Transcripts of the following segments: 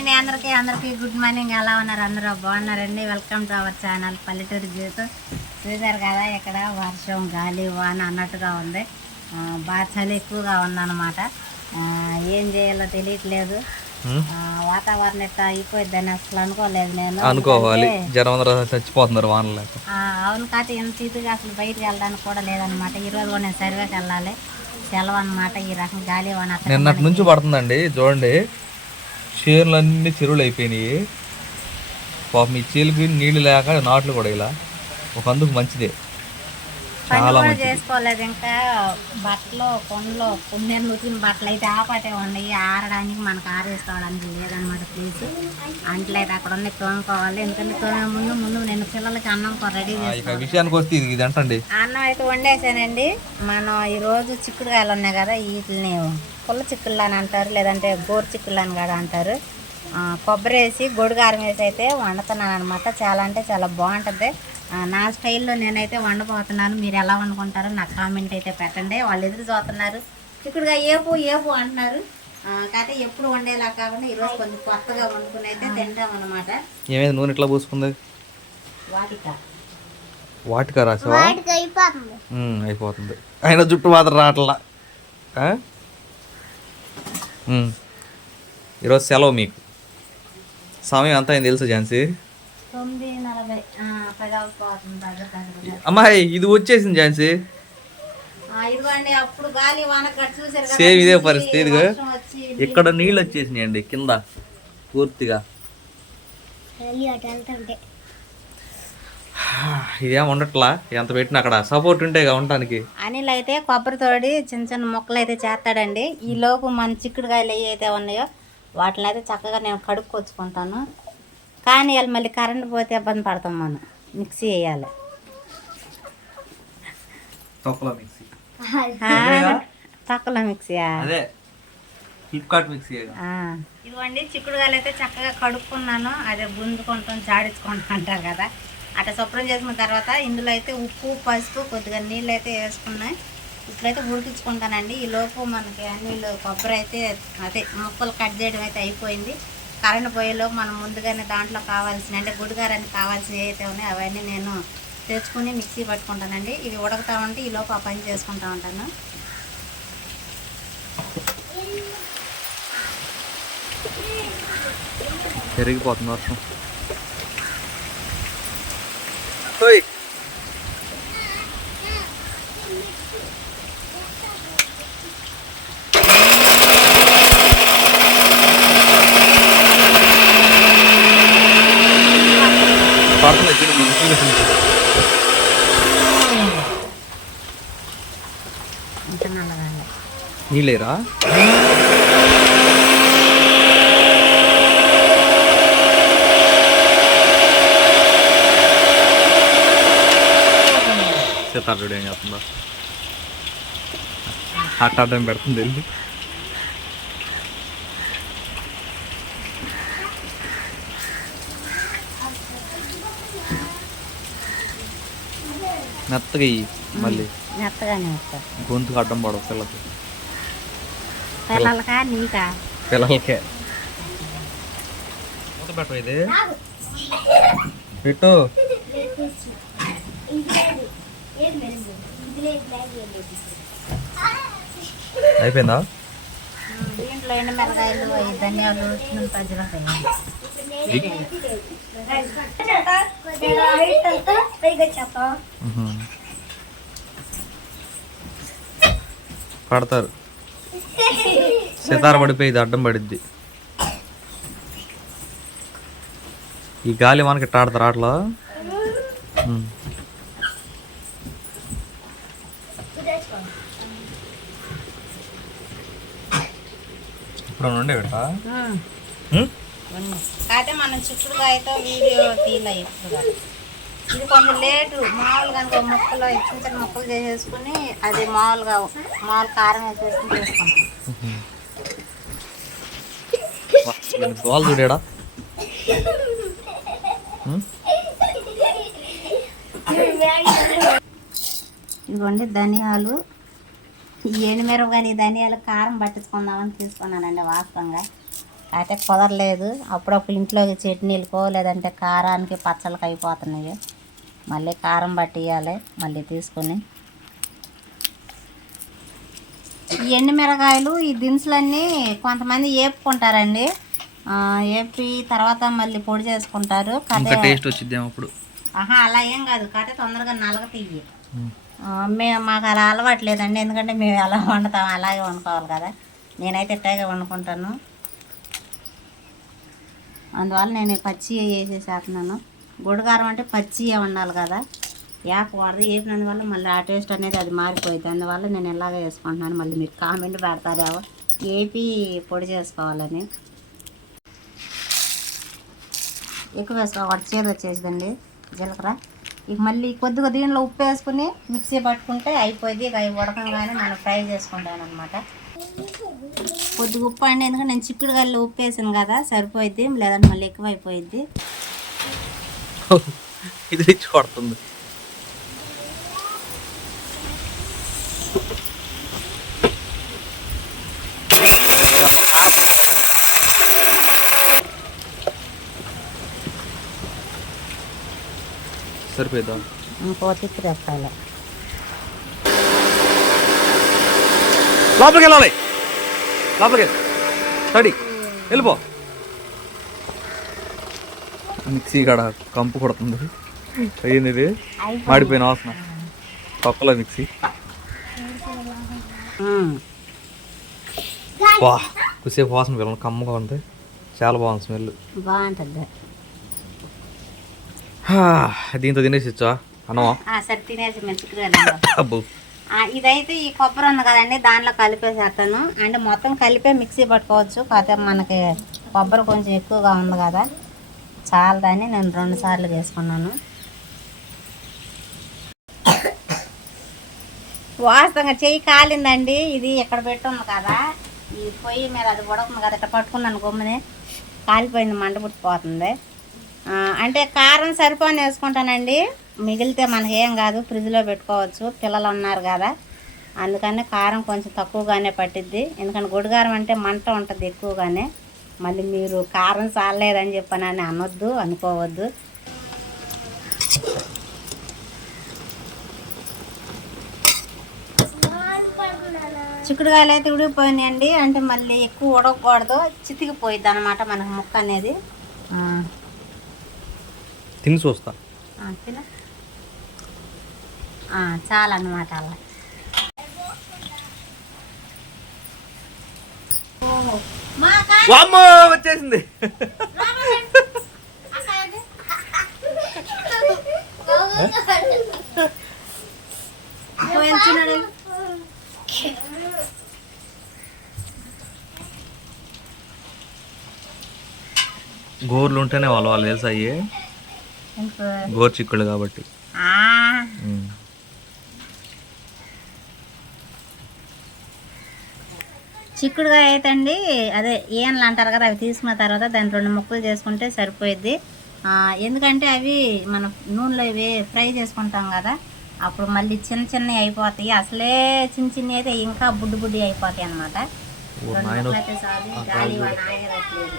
అండి అందరికీ good morning. ఎలా ఉన్నారు? అందరూ బాగున్నారండి. వెల్కమ్ టు అవర్ ఛానల్ పల్లెటూరు జీవితం. చూసారు కదా, ఇక్కడ వర్షం గాలి వాన అన్నట్టుగా ఉంది. బాగా చలి ఎక్కువగా ఉందన్నమాట. ఏం చేయాలో తెలియట్లేదు. వాతావరణం ఎట్లా అయిపోయిద్దని అసలు అనుకోలేదు నేను. అనుకోవాలి, జనం చచ్చిపోతున్నారు వానలు. అవును, కాదు ఇంత ఇదిగా అసలు బయటకు వెళ్ళడానికి కూడా లేదనమాట. ఈరోజు కూడా నేను సర్వేకి వెళ్ళాలి, సెలవు అనమాట. ఈ రకం గాలి వాన నిన్నటి నుంచి పడుతుందండి. చూడండి, చేనులు అన్ని చెరువులు అయిపోయినాయి. పాపం ఈ చేలుకి నీళ్లు లేక నాట్లు కూడా ఇలా ఒక అందుకు మంచిదే, చాలా మంచిది. చేసుకోలేదు ఇంకా బట్టలు కొండలో కొన్ని ఉతికిన బట్టలు అయితే ఆపాటే ఉన్నాయి. ఆరడానికి మనకు ఆరేసుకోవడానికి లేదనమాట ప్లేస్. అంట్లో అయితే అక్కడ ఉన్నాయి, తోముకోవాలి. ఎందుకంటే తోమే ముందు నేను పిల్లలకి అన్నం రెడీ చేస్తాను. విషయానికి వస్తే ఇది అంటండి, అన్నం అయితే వండేసానండి. మనం ఈరోజు చిక్కుడుకాయలు ఉన్నాయి కదా, వీటిని పుల్ల చిక్కుళ్ళు అని అంటారు, లేదంటే గోరు చిక్కుళ్ళు అని కూడా అంటారు. కొబ్బరి వేసి గొడుగారం వేసి అయితే వండుతున్నాను అనమాట. చాలా అంటే చాలా బాగుంటుంది. నా స్టైల్లో నేనైతే వండబోతున్నాను. మీరు ఎలా వండుకుంటారో నాకు కామెంట్ అయితే పెట్టండి. వాళ్ళు ఎదురు చూస్తున్నారు, చిక్కుడుగా ఏపు అంటున్నారు. కాకపోతే ఎప్పుడు వండేలా కాకుండా ఈరోజు కొంచెం కొత్తగా వండుకుని అయితే తింటాం అనమాట. ఏమైంది నూనె ఇట్లా పూసుకుంది? వాటికా రాసావా? అయిపోతుంది. అయినా జుట్టు మాత్రం రావట్లా. ఈరోజు సెలవు మీకు. సమయం అంతా ఏం తెలుసు ఝాన్సీ? 9:40. అమ్మాయి ఇది వచ్చేసింది ఝాన్సీ. సేమ్ ఇదే పరిస్థితి. ఇదిగో ఇక్కడ నీళ్ళు వచ్చేసినాయండి కింద పూర్తిగా. ఇదేం ఉండట్లా, ఎంత పెట్టినా అక్కడ సపోర్ట్ ఉంటే ఉండటానికి. అనిల్ అయితే కొబ్బరితోడి చిన్న చిన్న మొక్కలు అయితే చేస్తాడండి. ఈ లోపు మన చిక్కుడుకాయలు అయితే ఉన్నాయో వాటిని అయితే చక్కగా నేను కడుక్కొచ్చుకుంటాను. కానీ వాళ్ళు మళ్ళీ కరెంట్ పోతే ఇబ్బంది పడతాం. మనం మిక్సీ వేయాలి. తొక్కలో మిక్సీయా? ఇదిగోండి, చిక్కుడుకాయలు అయితే చక్కగా కడుక్కున్నాను. అదే గుంజుకుంటాం, జాడించుకుంటాం అంటారు కదా, అట్లా శుభ్రం చేసుకున్న తర్వాత ఇందులో అయితే ఉప్పు పసుపు కొద్దిగా నీళ్ళు అయితే వేసుకున్నాయి. ఇట్లయితే ఉడికించుకుంటానండి. ఈ లోపు మనకి అన్నిళ్ళు కొబ్బరి అయితే అదే ముక్కలు కట్ చేయడం అయితే అయిపోయింది. కరెంట్ పోయేలోపు మనం ముందుగానే దాంట్లో కావాల్సిన అంటే గుడిగారానికి కావాల్సినవి అయితే ఉన్నాయి అవన్నీ నేను తెచ్చుకుని మిక్సీ పట్టుకుంటానండి. ఇవి ఉడకతా ఉంటే ఈ లోపు ఆ పని చేసుకుంటా ఉంటాను. పెరిగిపోతుంది వర్షం. నీళ్ళేరా? సీతారుడు ఏం చేస్తుందా? ఆటాడడం పెడుతుంది వెళ్ళి. మెత్తగా మళ్ళీ మెత్తగానే గొంతుకు అడ్డం పడవు పిల్లలకి. పిల్లలకే మూత పెట్టు. ఇది పెట్టు. అయిపోయిందా? దీంట్లో ఎండమిరకాయలు, ధనియాలు, పడతారు. సితార పడిపోయి ఇది అడ్డం పడిద్ది. ఈ గాలి మనకి ఇట్ట ఆడతారు ఆటలో. ఇప్పుడు ఉండే పెట్టా. కాకపోతే మనం చిక్కుడుకాయతో వీడియో తీయలేదు ఇప్పుడు. ఇది కొంచెం లేటు. మామూలుగా ముక్కలు చిన్న చిన్న ముక్కలు చేసేసుకుని అది మామూలు కారం వేసేసుకుని చేసుకుంటాం. గోల్ చూడా. ఇదిగోండి ధనియాలు, ఈ ఎండుమిరపకాయలు, ధనియాలు కారం పట్టించుకుందామని తీసుకున్నానండి వాస్తవంగా. అయితే కుదరలేదు. అప్పుడప్పుడు ఇంట్లోకి చట్నీలకో లేదంటే కారానికి పచ్చళ్ళకి అయిపోతున్నాయి. మళ్ళీ కారం పట్టియాలి మళ్ళీ తీసుకొని. ఈ ఎండుమిరకాయలు ఈ దినుసులన్నీ కొంతమంది వేపుకుంటారండి. వేపి తర్వాత మళ్ళీ పొడి చేసుకుంటారు. టేస్ట్ వచ్చిద్ది అప్పుడు. అలా ఏం కాదు, కాకపోతే తొందరగా నలగ తీయి. మాకు అలా అలవాటు లేదండి, ఎందుకంటే మేము ఎలా వండుతాం అలాగే వండుకోవాలి కదా. నేనైతే ఇట్టాగే వండుకుంటాను, అందువల్ల నేను పచ్చి వేసేసేస్తున్నాను. గుడికారం అంటే పచ్చి వండాలి కదా, యాప్ వాడదు. వేపినందువల్ల మళ్ళీ ఆ టేస్ట్ అనేది అది మారిపోయింది. అందువల్ల నేను ఇలాగే వేసుకుంటున్నాను. మళ్ళీ మీరు కామెంట్ పెడతారేమో ఏపీ పొడి చేసుకోవాలని. ఎక్కువ వేసుకోవాలి, చీర వచ్చేసిందండి జీలకర్ర. ఇక మళ్ళీ కొద్దిగా దీనిలో ఉప్పు వేసుకుని మిక్సీ పట్టుకుంటే అయిపోయింది. ఇక అవి ఉడకంగానే మనం ఫ్రై చేసుకుంటాను అనమాట. కొద్దిగా ఉప్పు అండి, ఎందుకంటే నేను చిక్కుడుకాయలు ఉప్పు వేసాను కదా, సరిపోయిద్ది. లేదంటే మళ్ళీ ఎక్కువ అయిపోయిద్ది. ఇది రిచ్ కొడుతుంది. సరిపోయిద్దా? ఇంకో తిప్పి తెప్పాలి. లోపలికి వెళ్ళాలి, లోపలికి స్టడీ వెళ్ళిపో. మిక్సీ కాడ కంపు కొడుతుంది. అయ్యింది ఇది మాడిపోయిన వాసన. పక్కలో మిక్సీ. వా కొద్దిసేపు వాసన పిల్లలు కమ్మగా ఉంది, చాలా బాగుంది స్మెల్, బాగుంటుంది. దీంతో తినేసిచ్చా అన్నమా? సరే తినేసి మంచిగా. అబ్బో ఇదైతే ఈ కొబ్బరి ఉంది కదండి, దాంట్లో కలిపేసేస్తాను. అంటే మొత్తం కలిపే మిక్సీ పట్టుకోవచ్చు, కాకపోతే మనకి కొబ్బరి కొంచెం ఎక్కువగా ఉంది కదా, చాలదని నేను 2 సార్లు వేసుకున్నాను. వాస్తవంగా చెయ్యి కాలిందండి. ఇది ఇక్కడ పెట్టుంది కదా, ఈ పొయ్యి మీద అది ఉడకుంది కదా, ఇక్కడ పట్టుకున్నాను గమ్మునే, కాలిపోయింది, మంట పుట్టిపోతుంది. అంటే కారం సరిపోని వేసుకుంటానండి, మిగిలితే మనకి ఏం కాదు, ఫ్రిడ్జ్లో పెట్టుకోవచ్చు. పిల్లలు ఉన్నారు కదా, అందుకని కారం కొంచెం తక్కువగానే పట్టిద్ది. ఎందుకంటే గుడికారం అంటే మంట ఉంటుంది ఎక్కువగానే. మళ్ళీ మీరు కారం చాలలేదని చెప్పనని అనొద్దు, అనుకోవద్దు. చిక్కుడుకాయలు అయితే ఉడికిపోయినాయండి. అంటే మళ్ళీ ఎక్కువ ఉడకకూడదు, చితికిపోయిద్ది అనమాట మనకు ముక్క అనేది. తిని చూస్తా. చాలన్నమాట. అలా వామ్మో వచ్చేసింది. గోర్లు ఉంటేనే వాళ్ళు తెలుసు అయ్యి గోరు చిక్కుళ్ళు కాబట్టి. చిక్కుడుగా అయితే అండి అదే ఏనలు అంటారు కదా, అవి తీసుకున్న తర్వాత దాన్ని 2 ముక్కలు చేసుకుంటే సరిపోయిద్ది. ఎందుకంటే అవి మనం నూనెలో ఇవి ఫ్రై చేసుకుంటాం కదా, అప్పుడు మళ్ళీ చిన్న చిన్నవి అయిపోతాయి. అసలే చిన్న చిన్నవి అయితే ఇంకా బుడ్డి బుడ్డి అయిపోతాయి అన్నమాట. 2 ముక్కలు అయితే చాలు, గాలి ఆగట్లేదు.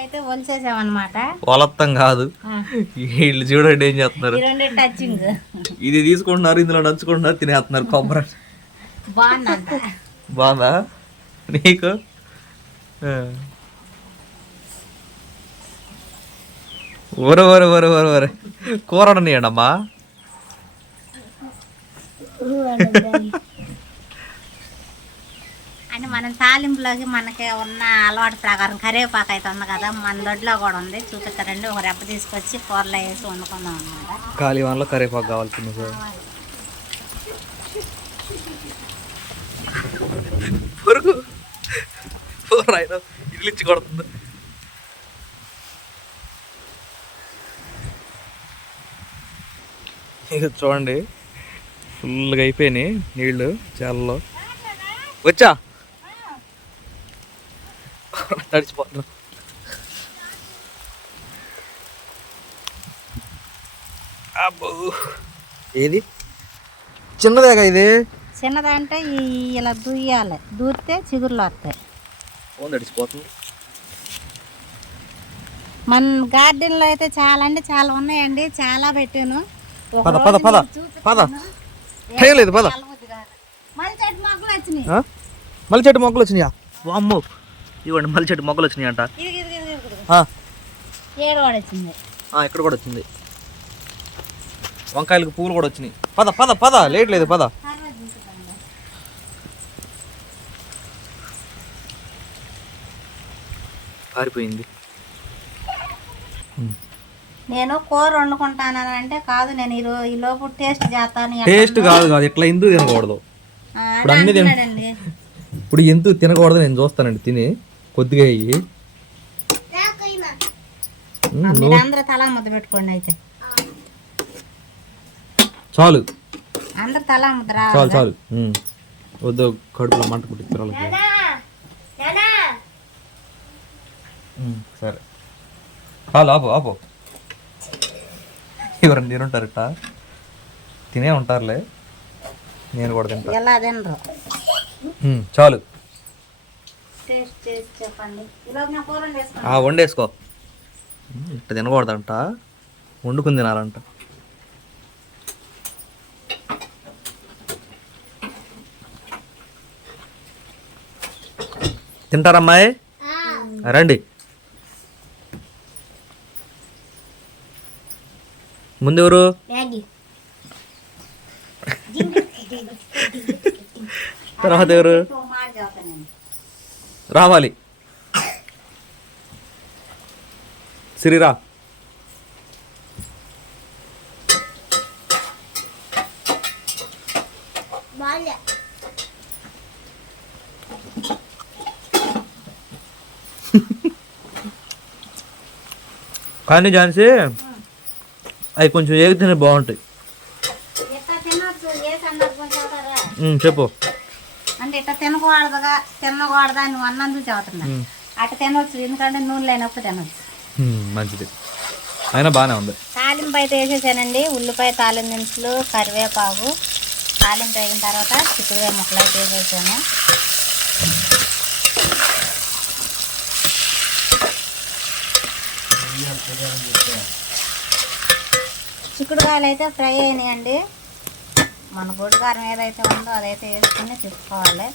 అయితే వలిసేసామన్నమాట. వలత్తం కాదు, వీళ్ళు చూడండి ఏం చేస్తున్నారు. టచింగ్ ఇది తీసుకుంటున్నారు, ఇందులో నంచుకుంటున్నారు, తినేస్తున్నారు కొబ్బరి. బాగుందా నీకు? ఒరే ఒరే ఒరే ఒరే ఒరే కూర ఉండనియండి అమ్మా. అంటే మనం తాలింపులోకి మనకి ఉన్న అలవాటు ప్రకారం కరివేపాకు అయితే ఉంది కదా, మన దొడ్లో కూడా ఉంది, చూపిస్తారండి. ఒక రెప్ప తీసుకొచ్చి కూరలో వేసి వండుకుందాం అన్నమాట. కాలివాన్లో కరివేపాకు కావాల్సింది సార్. పొరుగు ఇల్లు ఇచ్చి కొడుతుంది. ఇక చూడండి ఫుల్గా అయిపోయినాయి నీళ్ళు చాలలో. వచ్చా తడిచిపోతున్నా. అబ్బో ఏది చిన్నదేగా ఇది? చిన్నదంటే ఇలా దుయ్యాలి, దూరితే చిగురులు వస్తాయి. తడిచిపోతుంది. మన గార్డెన్లో అయితే చాలా అంటే చాలా ఉన్నాయండి, చాలా పెట్టాను. పద పద పద పద టైం లేదు పద. మళ్ళీ చెట్టు మొక్కలు వచ్చినాయి. మళ్ళీ చెట్టు మొక్కలు వచ్చినాయా? అమ్మో ఇవ్వండి, మళ్ళీ చెట్టు మొక్కలు వచ్చినాయి అంట. ఏడు కూడా వచ్చింది. ఇక్కడ కూడా వచ్చింది. వంకాయలకు పువ్వులు కూడా వచ్చినాయి. పద పద పద లేట్ లేదు పద. పారిపోయింది. నేను కూర వండుకుంటాను అంటే కాదు, నేను ఈ లోపు టేస్ట్ చేస్తాను. టేస్ట్ కాదు కాదు ఇట్లా ఎందుకు తినకూడదు. ఇప్పుడు అన్ని ఇప్పుడు ఎందుకు తినకూడదు నేను చూస్తానండి. తిని కొద్దిగా అయ్యి అందరూ తలా ముద్ద పెట్టుకోండి. అయితే చాలు, అందరు తలా ముద్ద చాలు చాలు. వద్దు కడుపులో మంట పుట్టించాలి. సరే చాలు, ఆపు ఆపు. ఎవరన్నా తినుంటారట, తినే ఉంటారులే. నేను కూడా తింటా. ఎలా తినరు. చాలు. టేస్ట్ చేసి చెప్పండి. కూర వండేసుకో. ఇట్లా తినకూడదంట, వండుకుని తినాలంట. తింటారమ్మాయి? రండి. ముందెవరు? తర్వాత ఎవరు రావాలి? సిరిరా. కానీ ఝాన్సీ అవి కొంచెం ఏగితేనే బాగుంటాయి. చెప్పు. అంటే ఇట్లా తినకూడదా నువ్వు అన్నందుకు చదువుతున్నా. అట్లా తినవచ్చు, ఎందుకంటే నూనె లేనప్పుడు తినవచ్చు. మంచిది, అయినా బాగానే ఉంది. తాలింపు అయితే వేసేసానండి. ఉల్లిపాయ తాలింపు దినుసులు, కరివేపాకు తాలింపు అయిన తర్వాత చిక్కుడుకాయ ముక్కలు అయితే వేసేసాను. చిక్కుడుకాయలు అయితే ఫ్రై అయినాయండి. మన గొడ్డుకారం ఏదైతే ఉందో అదైతే వేసుకుని తిప్పుకోవాలి.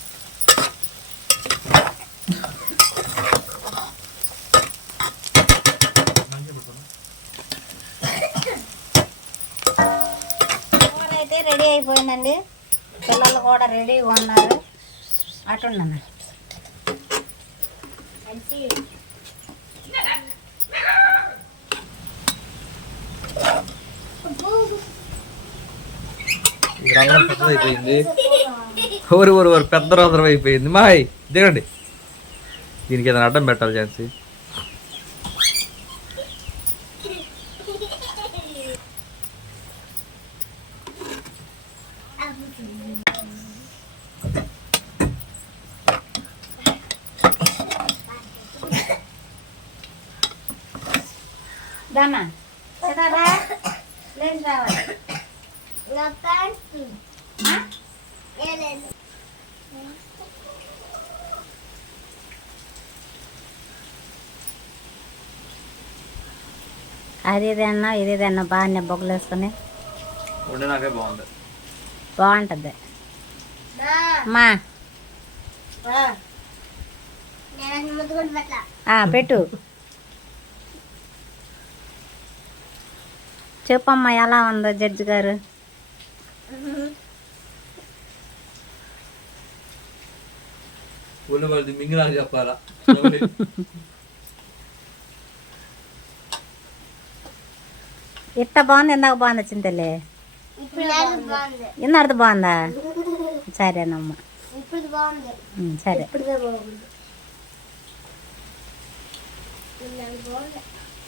కూర అయితే రెడీ అయిపోయిందండి. పిల్లలు కూడా రెడీగా ఉన్నారు. అటుండన్నా అయిపోయింది. ఊరు పెద్ద రంధ్రం అయిపోయింది. మాయ్ దిగండి. దీనికి ఏదైనా అడ్డం పెట్టాలి ఝాన్సీ. దామా లేదు రావాలి. అది ఇదన్నా ఇదేదన్నా బాగా బొగ్గలు వేసుకొని బాగుంటుంది. మా పెట్టు. చెప్పమ్మా ఎలా ఉందో జడ్జి గారు. చెప్పాలా? ఇట్ట బాగుంది, ఇందాక బాగుంది చింతలే. ఇందాక బాగుందా? సరేనమ్మా, సరే.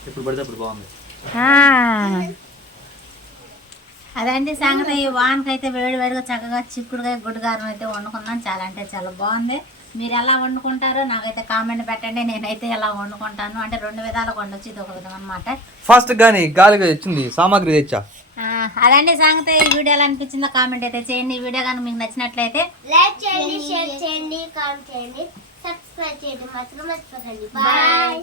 ఇప్పుడు పడితే అప్పుడు బాగుంది. అదండి సంగతి. ఈ వానకైతే వేడివేడిగా చక్కగా చిక్కుడుకాయ గుడ్డుగారం అయితే వండుకున్నాను. చాలా అంటే చాలా బాగుంది. మీరు ఎలా వండుకుంటారో నాకైతే కామెంట్ పెట్టండి. నేనైతే ఎలా వండుకుంటాను అంటే 2 విధాలుగా వండొచ్చు. ఇది ఒక విధం అనమాట. ఫస్ట్ గానీ గాలిగా వచ్చింది సామాగ్రి తెచ్చా. అదండి సంగతి. ఈ వీడియో ఎలా అనిపించిందో కామెంట్ అయితే చేయండి. ఈ వీడియో కానీ మీకు నచ్చినట్లయితే లైక్ చేయండి, షేర్ చేయండి, కామెంట్ చేయండి, సబ్స్క్రైబ్ చేయడం మాత్రం మర్చిపోకండి. బాయ్.